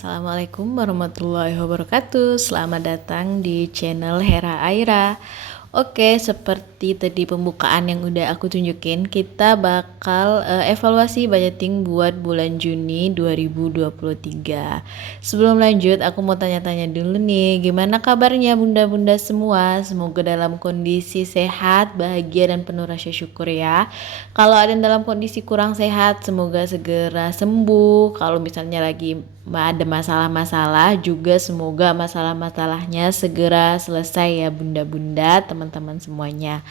Assalamualaikum warahmatullahi wabarakatuh. Selamat datang di channel Hera Aira. Oke, seperti tadi pembukaan yang udah aku tunjukin, kita bakal evaluasi budgeting buat bulan Juni 2023. Sebelum lanjut, aku mau tanya-tanya dulu nih, gimana kabarnya bunda-bunda semua? Semoga dalam kondisi sehat, bahagia, dan penuh rasa syukur ya. Kalau ada yang dalam kondisi kurang sehat, semoga segera sembuh. Kalau misalnya lagi ada masalah-masalah juga, semoga masalah-masalahnya segera selesai ya bunda-bunda, teman-teman semuanya.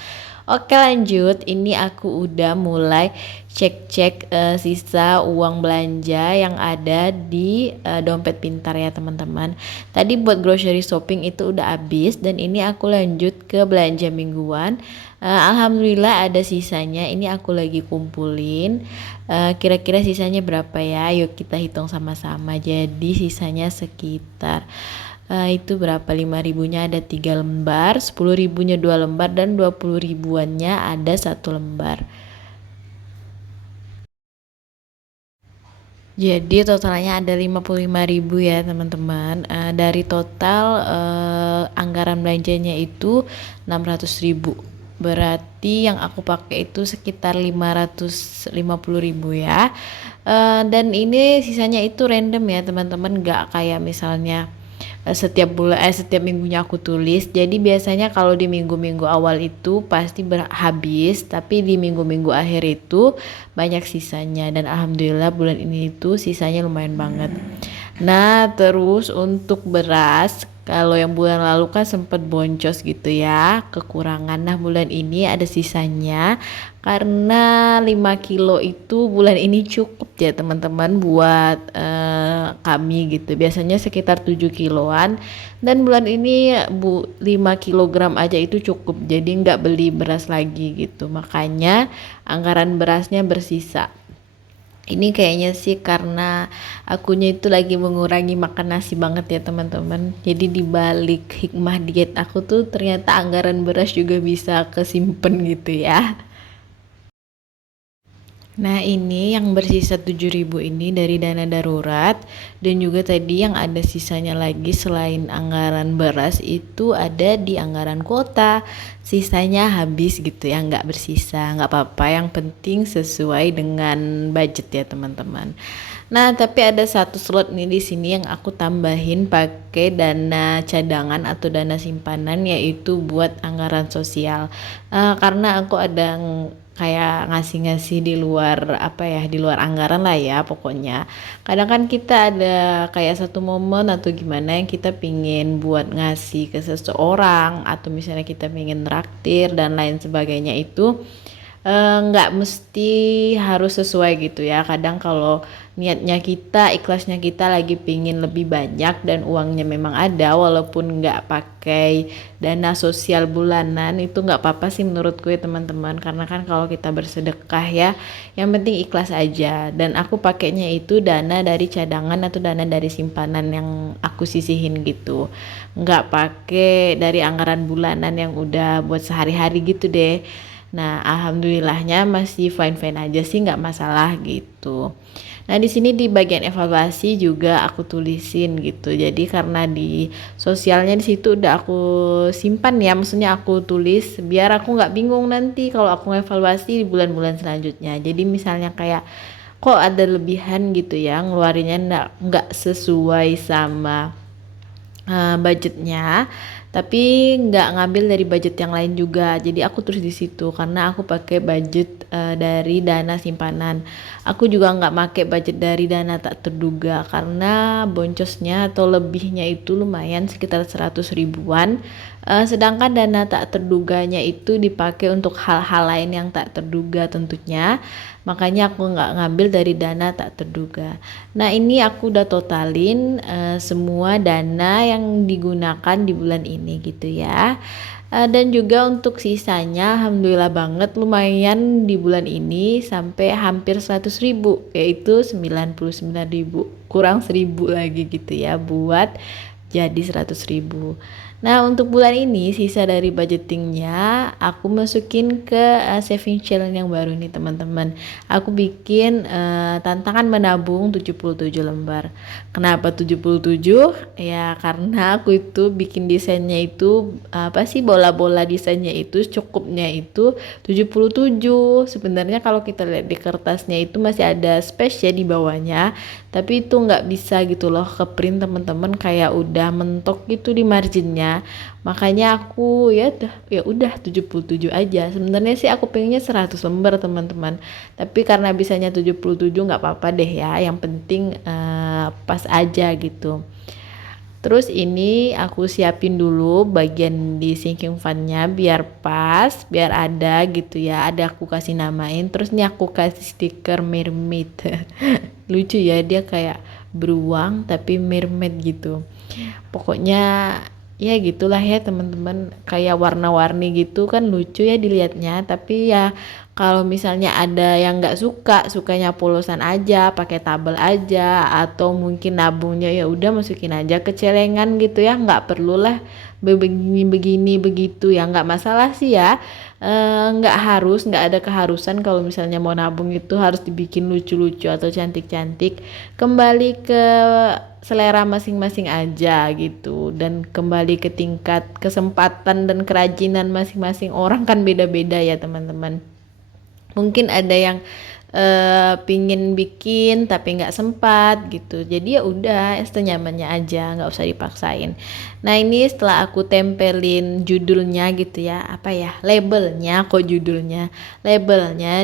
Oke, lanjut. Ini aku udah mulai cek-cek sisa uang belanja yang ada di dompet pintar ya teman-teman. Tadi buat grocery shopping itu udah habis, dan ini aku lanjut ke belanja mingguan. Alhamdulillah ada sisanya. Ini aku lagi kumpulin. Kira-kira sisanya berapa ya? Yuk kita hitung sama-sama. Jadi sisanya sekitar itu berapa, 5.000-nya ada 3 lembar, 10.000-nya 2 lembar, dan 20.000-annya ada 1 lembar. Jadi totalnya ada 55.000 ya teman-teman. Dari total anggaran belanjanya itu 600.000. Berarti yang aku pakai itu sekitar 550.000 ya. Dan ini sisanya itu random ya teman-teman, gak kayak misalnya setiap minggunya aku tulis. Jadi biasanya kalau di minggu-minggu awal itu pasti habis, tapi di minggu-minggu akhir itu banyak sisanya, dan alhamdulillah bulan ini itu sisanya lumayan banget. Nah, terus untuk beras, kalau yang bulan lalu kan sempat boncos gitu ya, kekurangan. Nah, bulan ini ada sisanya karena 5 kilo itu bulan ini cukup ya teman-teman buat kami gitu. Biasanya sekitar 7 kiloan, dan bulan ini 5 kilogram aja itu cukup. Jadi nggak beli beras lagi gitu. Makanya anggaran berasnya bersisa. Ini kayaknya sih karena akunya itu lagi mengurangi makan nasi banget ya teman-teman. Jadi dibalik hikmah diet aku tuh ternyata anggaran beras juga bisa kesimpen gitu ya. Nah, ini yang bersisa 7.000 ini dari dana darurat, dan juga tadi yang ada sisanya lagi selain anggaran beras itu ada di anggaran kuota. Sisanya habis gitu ya, nggak bersisa, nggak apa-apa, yang penting sesuai dengan budget ya teman-teman. Nah, tapi ada satu slot nih di sini yang aku tambahin pakai dana cadangan atau dana simpanan, yaitu buat anggaran sosial. Karena aku ada kayak ngasih-ngasih di luar apa ya, di luar anggaran lah ya pokoknya. Kadang kan kita ada kayak satu momen atau gimana yang kita pingin buat ngasih ke seseorang, atau misalnya kita pingin traktir dan lain sebagainya, itu nggak mesti harus sesuai gitu ya. Kadang kalau niatnya kita, ikhlasnya kita lagi pingin lebih banyak dan uangnya memang ada, walaupun nggak pakai dana sosial bulanan, itu nggak apa-apa sih menurutku ya teman-teman. Karena kan kalau kita bersedekah ya, yang penting ikhlas aja. Dan aku pakainya itu dana dari cadangan atau dana dari simpanan yang aku sisihin gitu, nggak pakai dari anggaran bulanan yang udah buat sehari-hari gitu deh. Nah, alhamdulillahnya masih fine-fine aja sih, nggak masalah gitu. Nah, di sini di bagian evaluasi juga aku tulisin gitu. Jadi karena di sosialnya di situ udah aku simpan ya, maksudnya aku tulis biar aku nggak bingung nanti kalau aku evaluasi di bulan-bulan selanjutnya. Jadi misalnya kayak kok ada lebihan gitu ya, ngeluarinnya nggak sesuai sama budgetnya, tapi nggak ngambil dari budget yang lain juga. Jadi aku tulis di situ karena aku pakai budget dari dana simpanan. Aku juga nggak pakai budget dari dana tak terduga karena boncosnya atau lebihnya itu lumayan sekitar 100 ribuan. Sedangkan dana tak terduganya itu dipakai untuk hal-hal lain yang tak terduga tentunya. Makanya aku nggak ngambil dari dana tak terduga. Nah, ini aku udah totalin semua dana yang digunakan di bulan ini gitu ya. Dan juga untuk sisanya alhamdulillah banget lumayan di bulan ini sampai hampir 100.000, yaitu 99.000, kurang 1.000 lagi gitu ya buat jadi 100.000. Nah, untuk bulan ini sisa dari budgetingnya aku masukin ke saving challenge yang baru nih teman-teman. Aku bikin tantangan menabung 77 lembar. Kenapa 77? Ya karena aku itu bikin desainnya itu apa sih, bola-bola desainnya itu cukupnya itu 77. Sebenarnya kalau kita lihat di kertasnya itu masih ada space ya di bawahnya, tapi itu nggak bisa gitu loh ke print teman-teman, kayak udah mentok gitu di marginnya. Makanya aku ya udah 77 aja. Sebenarnya sih aku pengennya 100 lembar teman-teman, tapi karena bisanya 77 nggak apa-apa deh ya, yang penting pas aja gitu. Terus ini aku siapin dulu bagian di sinking funnya biar pas, biar ada gitu ya. Ada aku kasih namain. Terus nih aku kasih stiker mermaid. Lucu ya, dia kayak beruang tapi mermaid gitu. Pokoknya ya gitulah ya teman-teman, kayak warna-warni gitu kan lucu ya dilihatnya. Tapi ya kalau misalnya ada yang nggak sukanya polosan aja, pakai tabel aja, atau mungkin nabungnya ya udah masukin aja ke celengan gitu ya, nggak perlulah begini begitu ya, nggak masalah sih ya. Nggak ada keharusan kalau misalnya mau nabung itu harus dibikin lucu-lucu atau cantik-cantik. Kembali ke selera masing-masing aja gitu, dan kembali ke tingkat kesempatan dan kerajinan masing-masing orang kan beda-beda ya teman-teman. Mungkin ada yang pingin bikin tapi nggak sempat gitu, jadi ya udah senyamannya aja, nggak usah dipaksain. Nah ini setelah aku tempelin judulnya gitu ya, apa ya, labelnya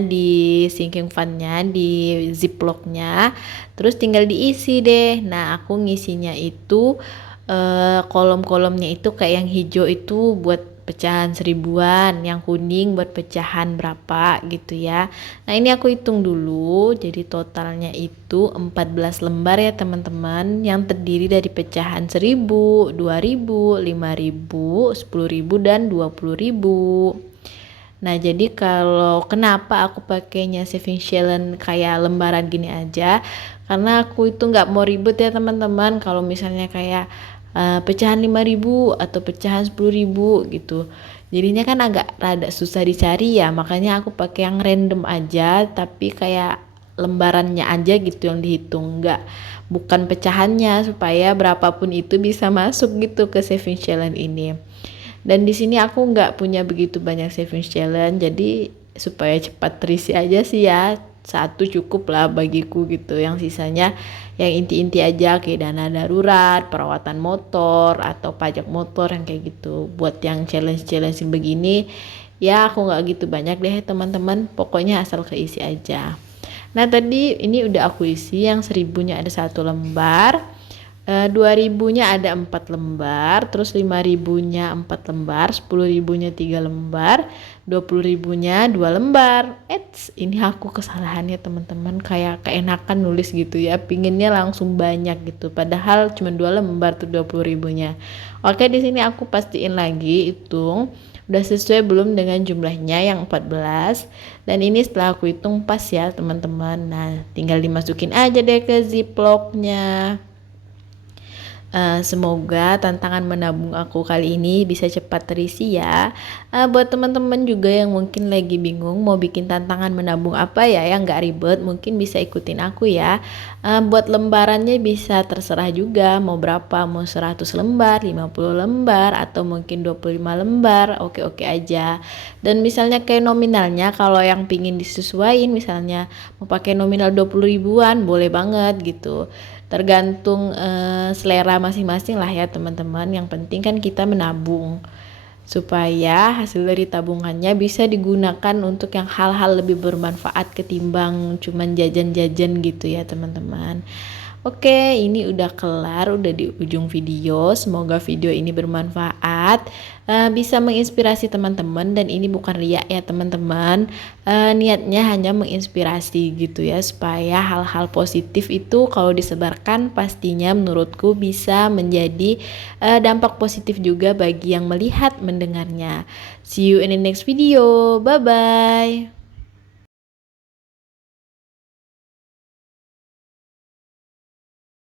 di sinking funnya, di ziplocknya, terus tinggal diisi deh. Nah aku ngisinya itu kolom-kolomnya itu kayak yang hijau itu buat pecahan seribuan, yang kuning buat pecahan berapa gitu ya. Nah ini aku hitung dulu, jadi totalnya itu 14 lembar ya teman-teman, yang terdiri dari pecahan 1000, 2000, 5000, 10.000 dan 20.000. Nah jadi kalau kenapa aku pakainya saving challenge kayak lembaran gini aja, karena aku itu nggak mau ribet ya teman-teman. Kalau misalnya kayak pecahan 5.000 atau pecahan 10.000 gitu, jadinya kan agak rada susah dicari ya. Makanya aku pakai yang random aja, tapi kayak lembarannya aja gitu yang dihitung, bukan pecahannya, supaya berapapun itu bisa masuk gitu ke saving challenge ini. Dan di sini aku nggak punya begitu banyak saving challenge, jadi supaya cepat terisi aja sih ya, satu cukup lah bagiku gitu. Yang sisanya yang inti-inti aja, kayak dana darurat, perawatan motor atau pajak motor yang kayak gitu. Buat yang challenge begini ya aku nggak gitu banyak deh teman-teman, pokoknya asal keisi aja. Nah tadi ini udah aku isi, yang 1000-nya ada 1 lembar, 2000-nya ada 4 lembar, terus 5000-nya 4 lembar, 10.000-nya 3 lembar, 20.000-nya 2 lembar. Ini aku kesalahannya teman-teman, kayak keenakan nulis gitu ya, pinginnya langsung banyak gitu, padahal cuma 2 lembar tuh 20.000-nya. Oke, di sini aku pastiin lagi, hitung udah sesuai belum dengan jumlahnya yang 14, dan ini setelah aku hitung pas ya teman-teman. Nah tinggal dimasukin aja deh ke ziplocknya. Semoga tantangan menabung aku kali ini bisa cepat terisi ya. Buat teman-teman juga yang mungkin lagi bingung mau bikin tantangan menabung apa ya yang nggak ribet, mungkin bisa ikutin aku ya. Buat lembarannya bisa terserah juga, mau berapa, mau 100 lembar, 50 lembar, atau mungkin 25 lembar, oke-oke aja. Dan misalnya kayak nominalnya, kalau yang pingin disesuaiin misalnya mau pakai nominal 20 ribuan, boleh banget gitu. Tergantung selera masing-masing lah ya teman-teman. Yang penting kan kita menabung supaya hasil dari tabungannya bisa digunakan untuk yang hal-hal lebih bermanfaat ketimbang cuman jajan-jajan gitu ya teman-teman. Oke, ini udah kelar, udah di ujung video. Semoga video ini bermanfaat, bisa menginspirasi teman-teman, dan ini bukan riak ya teman-teman. Niatnya hanya menginspirasi gitu ya, supaya hal-hal positif itu kalau disebarkan pastinya menurutku bisa menjadi dampak positif juga bagi yang melihat mendengarnya. See you in the next video. Bye bye.